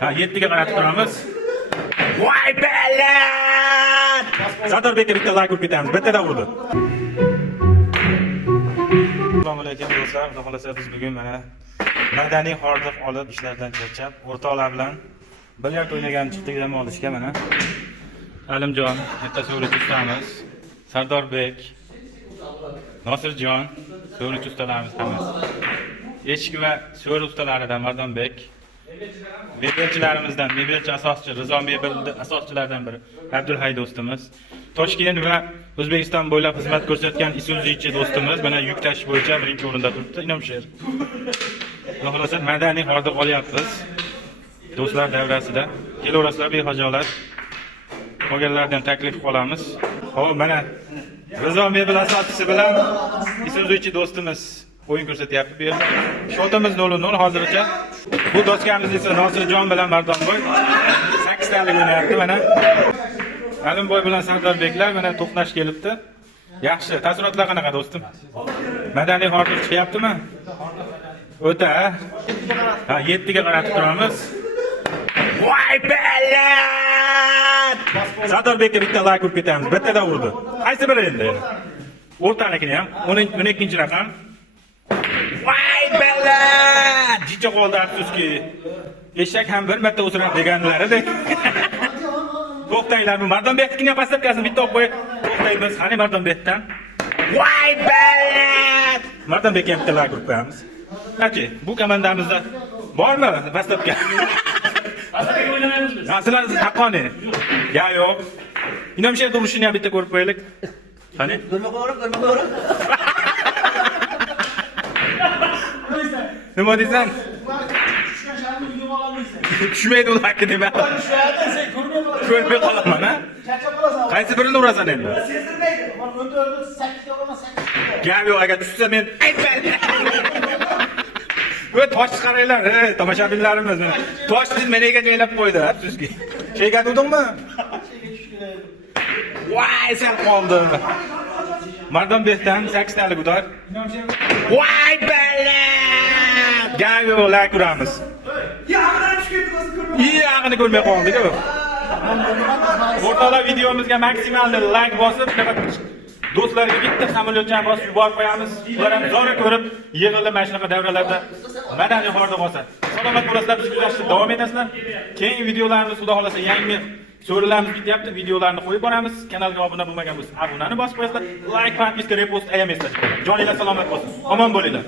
Ha, 7 ga qaratib turamiz. Voy balat! Sardarbekka bitta like urib ketamiz. Bittada urdi. Assalomu alaykum do'stlar. Xudo xolasa biz bugun mana madaniy hordiq olib ishlardan charchab, o'rtoqlar bilan bilyard o'ynagan chiqdik dam olishga mana. Alimjon, katta so'rich ustamiz, Sardorbek, Nosirjon, so'rich ustalarimiz hammasi. Eshik va so'ri ustalaridan Mardonbek, mebelchilarimizdan, mebelchi asoschi Rizo mebelni asoschilaridan biri Abdulhay do'stimiz, Toshkent va O'zbekiston bo'ylab xizmat ko'rsatgan Isuzuchi do'stimiz mana yuk tashish bo'yicha birinchi o'rinda turibdi. Inomsher. Xudo xolasa madaniy hordiq olyapmiz. Do'stlar davrasida kelaverasizlar behojolat. Qolganlardan taklif qilamiz. Xo'p, mana Rizo mebel asoschisi bilan Isuzuchi do'stimiz o'yin ko'rsatyapti bu yerda. Shotimiz 0-0 hozircha. Bu do'stimiz esa Nosirjon bilan Mardonboy 8 talik o'ynayapti mana. Alimboy bilan Sardorbeklar mana to'qnash kelibdi. Yaxshi, taassurotlar qanaqa do'stim? Madaniy hordiq chiqyaptimi? O'ta. Ha, 7 ga qaratib turamiz. Voy balat! Sardorbekka bitta like urib ketamiz. Bittada urdi. Qaysi biri endi? O'rtanikini ham 12-chi raqam. Voy balat! Jicha qoldi afsuski. Eshak ham bir marta o'siradi deganlaridek. To'xtanglar, bu Mardonbeknikini ham pastabkasini bitta olib qo'y. To'xtaymiz. Qani Mardonbekdan? Voy balat! Mardonbekka ham bitta like urib qo'yamiz. Qancha? Bu komandamizda bormi pastabka? Pastabka o'ynamaymiz biz. Sizlar haqqoni. Ya yo'q. Inomsher turishini ham bitta ko'rib qo'yaylik. Qani? Ko'rma qo'yib. Nima deysan? Tushgan shaharni uyga olamaysan. Tushmaydi ularga nima? Tushadi, sen Ko'rmay qolaman, ha? charchab qolasan. Qaysi birini urasan endi? Sezdirmaydi. Mana 14-8 ga uraman, 8 ga. Gap yo'q, agar tushsa men Voy tosh chiqaringlar, tomoshabinlarimiz mana. Tosh siz meniga joylab qo'ydi, afsuski. Sheyga turdingmi? Voy, sen qoldi. Mardonbekdan 8 talik udor. Voy balat! Gap yo'q, like uramiz. Yog'ini ko'rmay qoldik-ku. O'rtoqlar videomizga maksimalni like bosib, do'stlarga bitta samolyotchan bosib yuborib qo'yamiz. Ular ham zo'ra ko'rib, yig'ilib mana shunaqa davralarda madaniy hordiq olsa. Salomat bo'lasizlar, biz kuzatishda davom etasizlar. Keyingi videolarimiz xudo xolasa yangi so'rilarimiz bityapti. Videolarni qo'yib boramiz. Kanalga obuna bo'lmagan bo'lsa, obunani bosib qo'yasizlar. Like, podpiska, repost ayamaysizlar. Joninglar salomat bo'lsin. Omon bo'linglar.